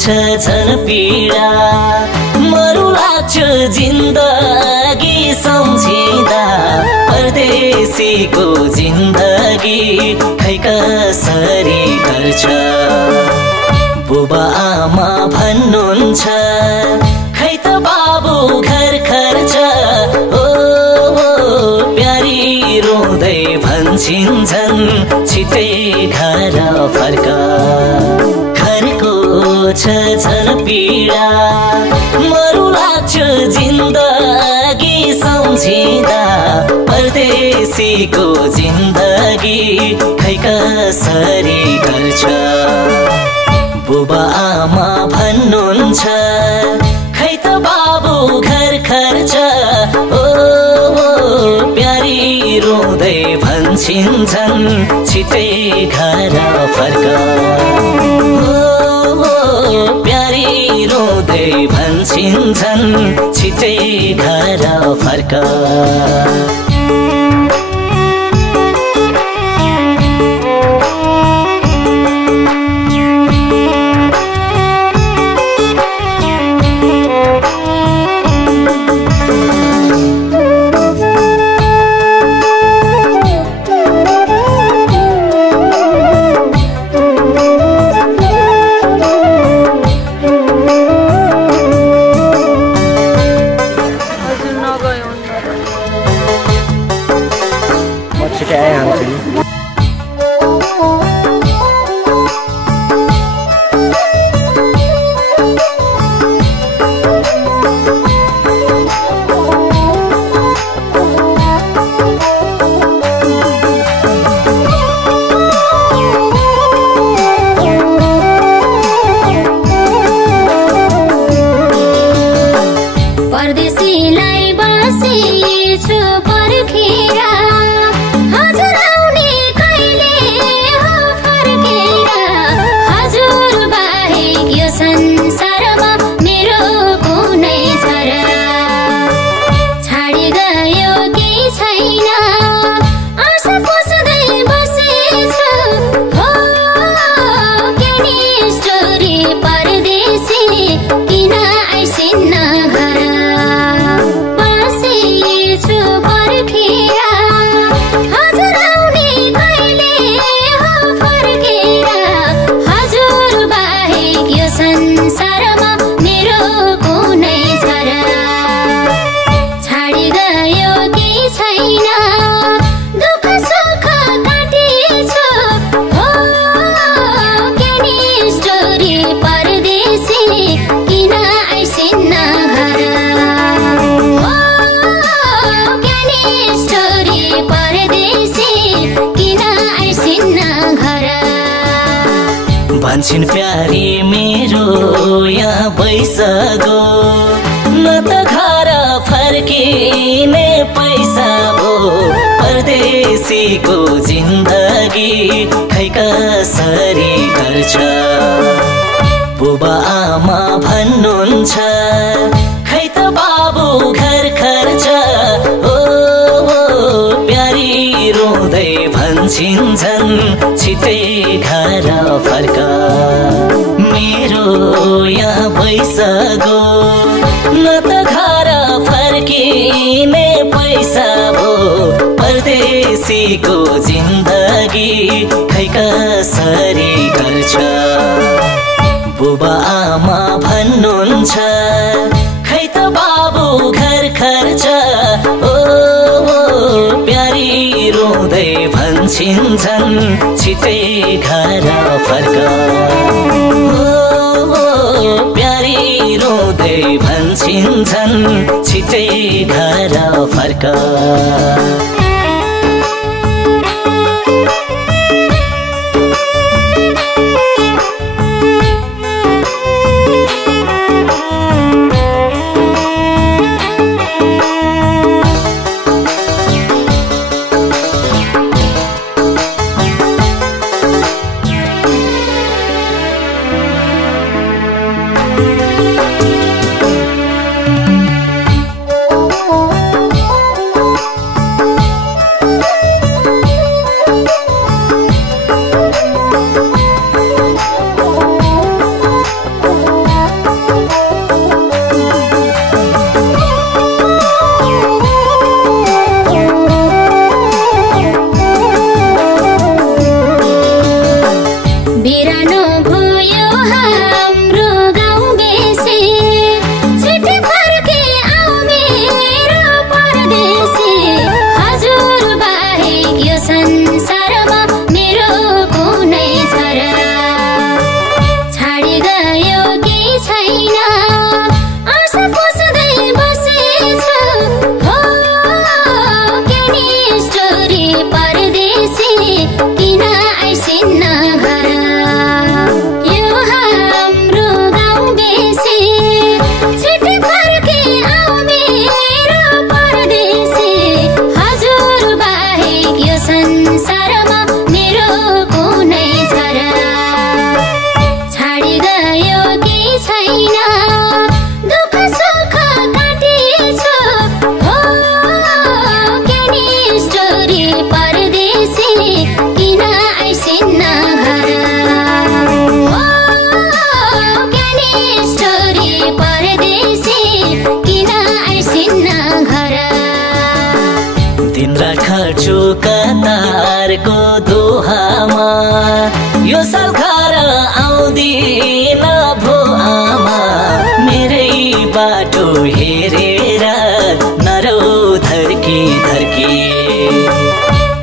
छन पीडा मरु लाग्छ जिन्दगी सम्झिँदा परदेशीको जिन्दगी खै कसरी गर्छ बुबा आमा भन्नुहुन्छ खै त बाबु घर खर्च ओ प्यारी रोँदै भन्छिन्छन् छिटै घर फर्क छन पीडा मरु लाग्छ जिन्दगी सम्झिँदा परदेशीको जिन्दगी खै कसरी गर्छ बुबा आमा भन्नुहुन्छ खै त बाबु घर खर्च ओ प्यारी रोँदै भन्छिन्छन् छिटै घर फर्क प्यारी रोँदै भन्छिन्छन् छिटै घर फर्क भन्छन् प्यारी मेरो यहाँ बैसगो न त घर फर्किने पैसा परदेशीको जिन्दगी खै कसरी गर्छ बुबा आमा भन्नुहुन्छ खै त बाबु घर खर्च ओ प्यारी रोँदै भन्छिन्छन् छिटै घर फर्क मेरो यहाँ भइसक्यो न त घर फर्किने पैसा भो परदेशीको जिन्दगी खै कसरी गर्छ बुबा आमा भन्नुहुन्छ खै त बाबु घर खर्च ओ प्यारी रोँदै भन्छिन्छन् छिटै घर फर्क प्यारी रोँदै भन्छिन्छन् छिटै घर फर्क कतारको दोहामा यो साल घर आउँदिन भो आमा मेरै बाटो हेरेर नरौ धर्की धर्की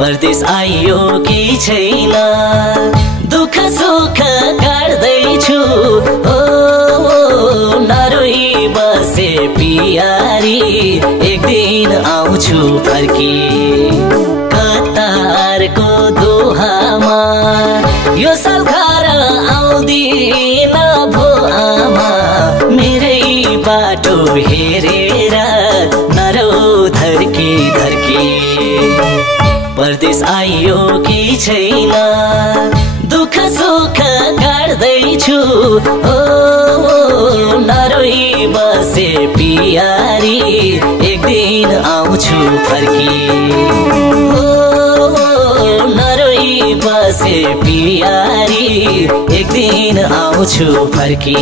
परदेश आइयो कि छैन दुःख सुख काट्दैछु ओ नरोई बसे पियारी एक दिन आउँछु फर्की कतारको दोहामा यो साल घर आउँदिन भो आमा मेरै बाटो हेरेर नरौ धर्की धर्की परदेश आइयो कि छैन दुःख सुख काट्दैछु ओ नरोई बसे पियारी एक दिन आउँछु फर्की नरोई बसे पियारी एक दिन आउँछु फर्की